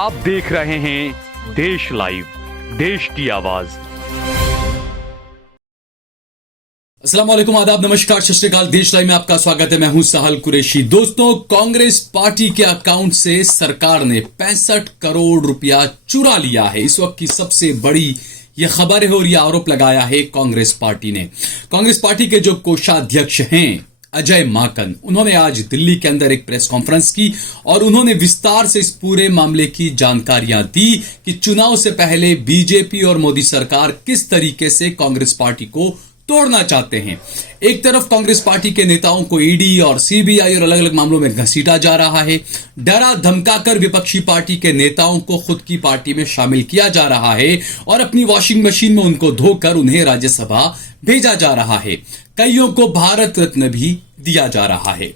आप देख रहे हैं देश लाइव, देश की आवाज। अस्सलाम वालेकुम, आदाब, नमस्कार, सत श्री अकाल। देश लाइव में आपका स्वागत है। मैं हूं सहल कुरैशी। दोस्तों, कांग्रेस पार्टी के अकाउंट से सरकार ने 65 करोड़ रुपया चुरा लिया है। इस वक्त की सबसे बड़ी यह खबर है और यह आरोप लगाया है कांग्रेस पार्टी ने। कांग्रेस पार्टी के जो कोषाध्यक्ष हैं अजय माकन, उन्होंने आज दिल्ली के अंदर एक प्रेस कॉन्फ्रेंस की और उन्होंने विस्तार से इस पूरे मामले की जानकारियां दी कि चुनाव से पहले बीजेपी और मोदी सरकार किस तरीके से कांग्रेस पार्टी को तोड़ना चाहते हैं। एक तरफ कांग्रेस पार्टी के नेताओं को ईडी और सीबीआई और अलग अलग मामलों में घसीटा जा रहा है। डरा धमकाकर विपक्षी पार्टी के नेताओं को खुद की पार्टी में शामिल किया जा रहा है और अपनी वॉशिंग मशीन में उनको धोकर उन्हें राज्यसभा भेजा जा रहा है। कईयों को भारत रत्न भी दिया जा रहा है।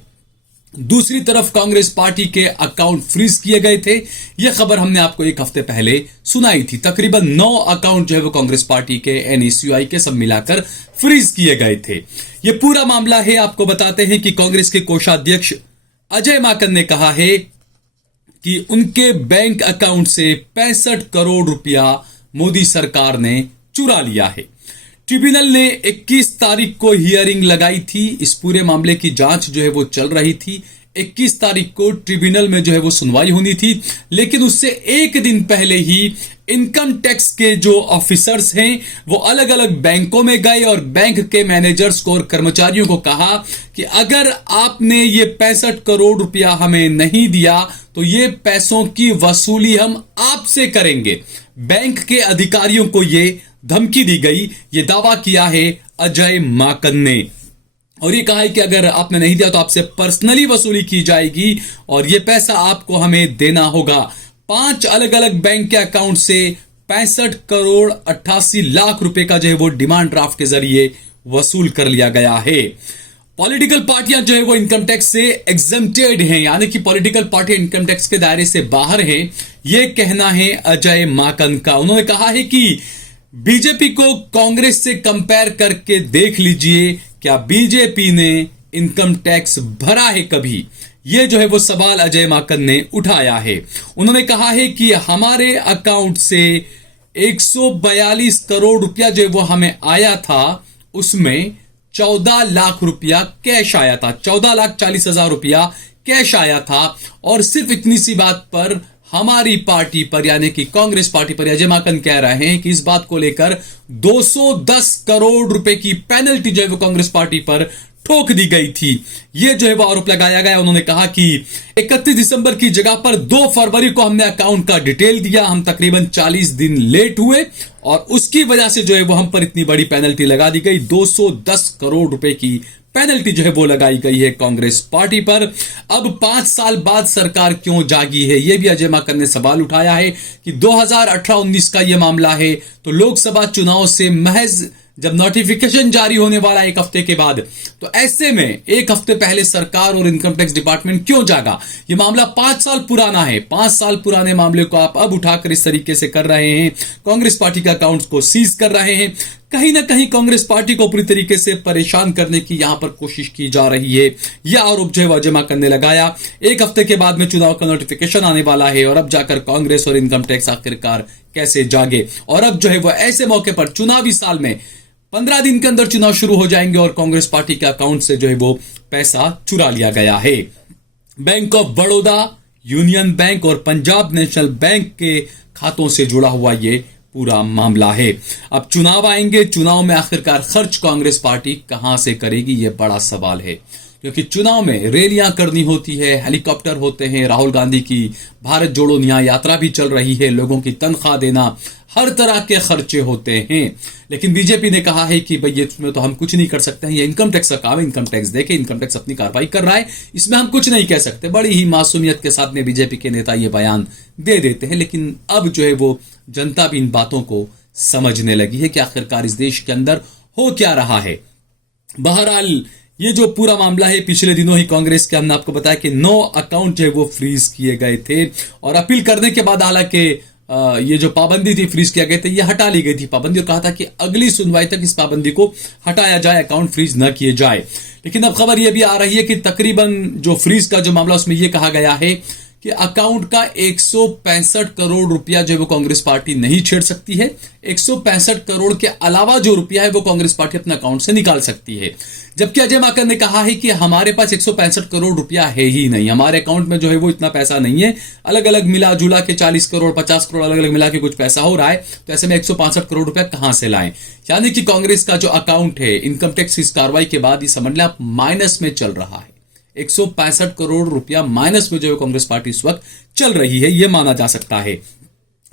दूसरी तरफ कांग्रेस पार्टी के अकाउंट फ्रीज किए गए थे। यह खबर हमने आपको एक हफ्ते पहले सुनाई थी। तकरीबन 9 अकाउंट जो है वो कांग्रेस पार्टी के एनएसयूआई के सब मिलाकर फ्रीज किए गए थे। यह पूरा मामला है। आपको बताते हैं कि कांग्रेस के कोषाध्यक्ष अजय माकन ने कहा है कि उनके बैंक अकाउंट से 65 करोड़ रुपया मोदी सरकार ने चुरा लिया है। ट्रिब्यूनल ने 21 तारीख को हियरिंग लगाई थी। इस पूरे मामले की जांच जो है वो चल रही थी। 21 तारीख को ट्रिब्यूनल में जो है वो सुनवाई होनी थी, लेकिन उससे एक दिन पहले ही इनकम टैक्स के जो ऑफिसर्स हैं वो अलग अलग बैंकों में गए और बैंक के मैनेजर्स को और कर्मचारियों को कहा कि अगर आपने ये 65 करोड़ रुपया हमें नहीं दिया तो ये पैसों की वसूली हम आपसे करेंगे। बैंक के अधिकारियों को ये धमकी दी गई। ये दावा किया है अजय माकन ने और ये कहा है कि अगर आपने नहीं दिया तो आपसे पर्सनली वसूली की जाएगी और ये पैसा आपको हमें देना होगा। 5 अलग अलग बैंक के अकाउंट से 65 करोड़ 88 लाख रुपए का जो है वो डिमांड ड्राफ्ट के जरिए वसूल कर लिया गया है। पॉलिटिकल पार्टियां जो है वो इनकम टैक्स से एग्जम्प्टेड हैं, यानी कि पॉलिटिकल पार्टी इनकम टैक्स के दायरे से बाहर है। ये कहना है अजय माकन का। उन्होंने कहा है कि बीजेपी को कांग्रेस से कंपेयर करके देख लीजिए, क्या बीजेपी ने इनकम टैक्स भरा है कभी? यह जो है वो सवाल अजय माकन ने उठाया है। उन्होंने कहा है कि हमारे अकाउंट से 142 करोड़ रुपया जो है वो हमें आया था, उसमें 14 लाख रुपया कैश आया था। 14,40,000 रुपया कैश आया था और सिर्फ इतनी सी बात पर हमारी पार्टी पर यानी कि कांग्रेस पार्टी पर अजय माकन कह रहे हैं कि इस बात को लेकर 210 करोड़ रुपए की पेनल्टी जो है वो कांग्रेस पार्टी पर ठोक दी गई थी। यह जो है वो आरोप लगाया गया। उन्होंने कहा कि 31 दिसंबर की जगह पर 2 फरवरी को हमने अकाउंट का डिटेल दिया। हम तकरीबन 40 दिन लेट हुए और उसकी वजह से जो है वो हम पर इतनी बड़ी पेनल्टी लगा दी गई। 210 करोड़ रुपए की पेनल्टी जो है वो लगाई गई है कांग्रेस पार्टी पर। अब 5 साल बाद सरकार क्यों जागी है, यह भी अजय माकन ने सवाल उठाया है कि 2018-19 का यह मामला है तो लोकसभा चुनाव से महज जब नोटिफिकेशन जारी होने वाला एक हफ्ते के बाद, तो ऐसे में एक हफ्ते पहले सरकार और इनकम टैक्स डिपार्टमेंट क्यों जागा? यह मामला 5 साल पुराना है। 5 साल पुराने मामले को आप अब उठाकर इस तरीके से कर रहे हैं, कांग्रेस पार्टी के अकाउंट्स को सीज कर रहे हैं। कहीं ना कहीं कांग्रेस पार्टी को पूरी तरीके से परेशान करने की यहां पर कोशिश की जा रही है। यह आरोप जो है अजय माकन ने लगाया। एक हफ्ते के बाद में चुनाव का नोटिफिकेशन आने वाला है और अब जाकर कांग्रेस और इनकम टैक्स आखिरकार कैसे जागे। और अब जो है वो ऐसे मौके पर चुनावी साल में 15 दिन के अंदर चुनाव शुरू हो जाएंगे और कांग्रेस पार्टी के अकाउंट से जो है वो पैसा चुरा लिया गया है। Bank of Baroda, union bank और पंजाब नेशनल बैंक के खातों से जुड़ा हुआ ये पूरा मामला है। अब चुनाव आएंगे, चुनाव में आखिरकार खर्च कांग्रेस पार्टी कहां से करेगी, यह बड़ा सवाल है। क्योंकि चुनाव में रैलियां करनी होती है, हेलीकॉप्टर होते हैं, राहुल गांधी की भारत जोड़ो न्याय यात्रा भी चल रही है, लोगों की तनख्वाह देना, हर तरह के खर्चे होते हैं। लेकिन बीजेपी ने कहा है कि भाई इसमें तो हम कुछ नहीं कर सकते हैं, ये इनकम टैक्स का काम है, इनकम टैक्स देके इनकम टैक्स अपनी कार्रवाई कर रहा है, इसमें हम कुछ नहीं कह सकते। बड़ी ही मासूमियत के साथ में बीजेपी के नेता ये बयान दे देते हैं। लेकिन अब जो है वो जनता भी इन बातों को समझने लगी है कि आखिरकार इस देश के अंदर हो क्या रहा है। बहरहाल ये जो पूरा मामला है, पिछले दिनों ही कांग्रेस के हमने आपको बताया कि 9 अकाउंट जो है वो फ्रीज किए गए थे और अपील करने के बाद हालांकि ये जो पाबंदी थी फ्रीज किया गया था, ये हटा ली गई थी पाबंदी और कहा था कि अगली सुनवाई तक इस पाबंदी को हटाया जाए, अकाउंट फ्रीज न किए जाए। लेकिन अब खबर यह भी आ रही है कि तकरीबन जो फ्रीज का जो मामला उसमें यह कहा गया है कि अकाउंट का 165 करोड़ रुपया जो है वो कांग्रेस पार्टी नहीं छेड़ सकती है। 165 करोड़ के अलावा जो रुपया है वो कांग्रेस पार्टी अपने अकाउंट से निकाल सकती है। जबकि अजय माकन ने कहा है कि हमारे पास 165 करोड़ रुपया है ही नहीं, हमारे अकाउंट में जो है वो इतना पैसा नहीं है। अलग अलग मिला जुला के 40 करोड़ 50 करोड़ अलग अलग मिला के कुछ पैसा हो रहा है, तो ऐसे में 165 करोड़ रुपया कहां से लाएं। यानी कि कांग्रेस का जो अकाउंट है इनकम टैक्स इस कार्रवाई के बाद ये समझ लें आप माइनस में चल रहा है। 165 करोड़ रुपया माइनस में जो है कांग्रेस पार्टी इस वक्त चल रही है, यह माना जा सकता है।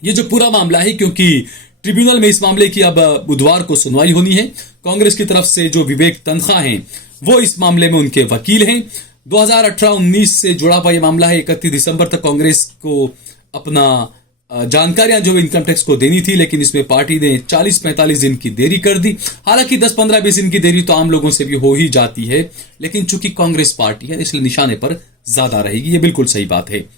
ये जो पूरा मामला है, क्योंकि ट्रिब्यूनल में इस मामले की अब बुधवार को सुनवाई होनी है। कांग्रेस की तरफ से जो विवेक तन्खा हैं वो इस मामले में उनके वकील हैं। 2018-19 से जुड़ा हुआ यह मामला है। 31 दिसंबर तक कांग्रेस को अपना जानकारियां जो इनकम टैक्स को देनी थी, लेकिन इसमें पार्टी ने 40-45 दिन की देरी कर दी। हालांकि 10-15-20 दिन की देरी तो आम लोगों से भी हो ही जाती है, लेकिन चूंकि कांग्रेस पार्टी है इसलिए निशाने पर ज्यादा रहेगी, ये बिल्कुल सही बात है।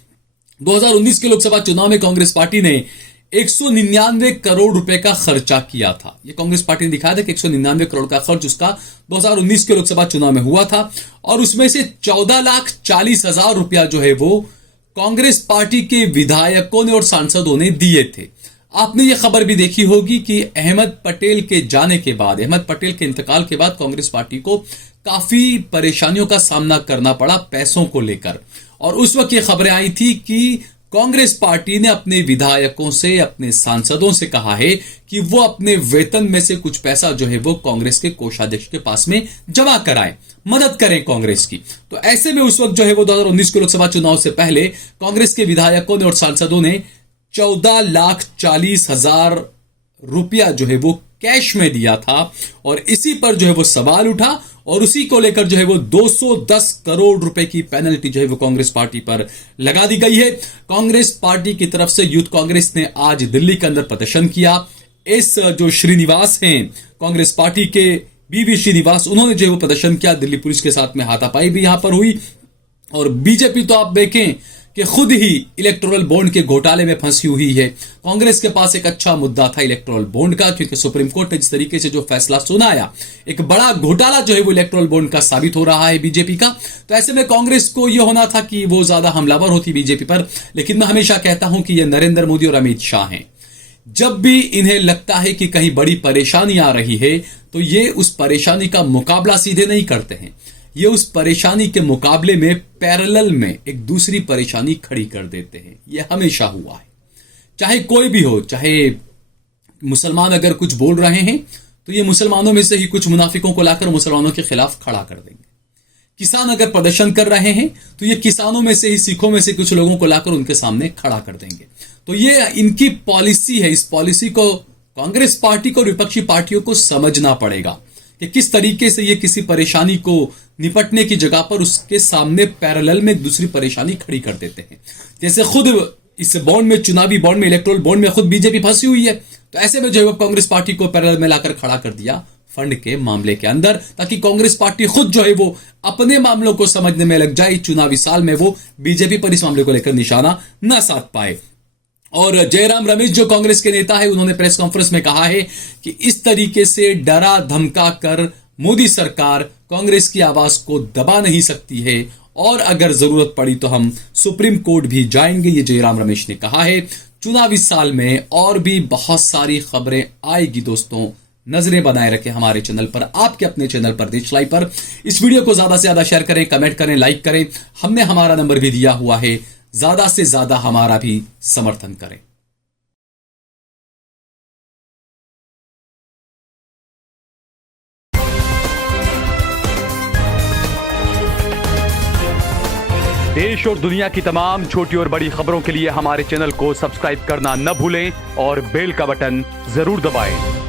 2019 के लोकसभा चुनाव में कांग्रेस पार्टी ने 199 करोड़ रुपए का खर्चा किया था। ये कांग्रेस पार्टी ने दिखाया था कि 199 करोड़ का खर्च उसका 2019 के लोकसभा चुनाव में हुआ था, और उसमें से 14,40,000 रुपया जो है वो कांग्रेस पार्टी के विधायकों ने और सांसदों ने दिए थे। आपने ये खबर भी देखी होगी कि अहमद पटेल के जाने के बाद, अहमद पटेल के इंतकाल के बाद कांग्रेस पार्टी को काफी परेशानियों का सामना करना पड़ा पैसों को लेकर। और उस वक्त ये खबरें आई थी कि कांग्रेस पार्टी ने अपने विधायकों से, अपने सांसदों से कहा है कि वो अपने वेतन में से कुछ पैसा जो है वो कांग्रेस के कोषाध्यक्ष के पास में जमा कराएं, मदद करें कांग्रेस की। तो ऐसे में उस वक्त जो है वो 2019 के लोकसभा चुनाव से पहले कांग्रेस के विधायकों ने और सांसदों ने 14,40,000 रुपया जो है वो कैश में दिया था, और इसी पर जो है वो सवाल उठा, और उसी को लेकर जो है वो 210 करोड़ रुपए की पेनल्टी जो है वो कांग्रेस पार्टी पर लगा दी गई है। कांग्रेस पार्टी की तरफ से यूथ कांग्रेस ने आज दिल्ली के अंदर प्रदर्शन किया। इस जो श्रीनिवास हैं कांग्रेस पार्टी के, बीवी श्रीनिवास, उन्होंने जो है वो प्रदर्शन किया। दिल्ली पुलिस के साथ में हाथापाई भी यहां पर हुई। और बीजेपी तो आप देखें कि खुद ही इलेक्टोरल बॉन्ड के घोटाले में फंसी हुई है। कांग्रेस के पास एक अच्छा मुद्दा था इलेक्टोरल बॉन्ड का, क्योंकि सुप्रीम कोर्ट ने जिस तरीके से जो फैसला सुनाया, एक बड़ा घोटाला जो है वो इलेक्टोरल बॉन्ड का साबित हो रहा है बीजेपी का। तो ऐसे में कांग्रेस को यह होना था कि वो ज्यादा हमलावर होती बीजेपी पर, लेकिन मैं हमेशा कहता हूं कि ये नरेंद्र मोदी और अमित शाह हैं। जब भी इन्हें लगता है कि कहीं बड़ी परेशानी आ रही है, तो ये उस परेशानी का मुकाबला सीधे नहीं करते हैं, ये उस परेशानी के मुकाबले में पैरेलल में एक दूसरी परेशानी खड़ी कर देते हैं। ये हमेशा हुआ है, चाहे कोई भी हो। चाहे मुसलमान अगर कुछ बोल रहे हैं तो ये मुसलमानों में से ही कुछ मुनाफिकों को लाकर मुसलमानों के खिलाफ खड़ा कर देंगे। किसान अगर प्रदर्शन कर रहे हैं तो ये किसानों में से ही, सिखों में से कुछ लोगों को लाकर उनके सामने खड़ा कर देंगे। तो ये इनकी पॉलिसी है। इस पॉलिसी को कांग्रेस पार्टी को, विपक्षी पार्टियों को समझना पड़ेगा कि किस तरीके से ये किसी परेशानी को निपटने की जगह पर उसके सामने पैरेलल में दूसरी परेशानी खड़ी कर देते हैं। जैसे खुद इस बॉन्ड में, चुनावी बॉन्ड में, इलेक्टोरल बॉन्ड में खुद बीजेपी फंसी हुई है, तो ऐसे में जो है कांग्रेस पार्टी को पैरेलल में लाकर खड़ा कर दिया फंड के मामले के अंदर, ताकि कांग्रेस पार्टी खुद जो है वो अपने मामलों को समझने में लग जाए। चुनावी साल में वो बीजेपी पर इस मामले को लेकर निशाना न साध पाए। और जयराम रमेश जो कांग्रेस के नेता है, उन्होंने प्रेस कॉन्फ्रेंस में कहा है कि इस तरीके से डरा धमका कर मोदी सरकार कांग्रेस की आवाज को दबा नहीं सकती है, और अगर जरूरत पड़ी तो हम सुप्रीम कोर्ट भी जाएंगे, ये जयराम रमेश ने कहा है। चुनावी साल में और भी बहुत सारी खबरें आएगी दोस्तों, नजरें बनाए रखें हमारे चैनल पर, आपके अपने चैनल पर देश लाइव पर। इस वीडियो को ज्यादा से ज्यादा शेयर करें, कमेंट करें, लाइक करें। हमने हमारा नंबर भी दिया हुआ है, ज्यादा से ज्यादा हमारा भी समर्थन करें। देश और दुनिया की तमाम छोटी और बड़ी खबरों के लिए हमारे चैनल को सब्सक्राइब करना न भूलें और बेल का बटन जरूर दबाएं।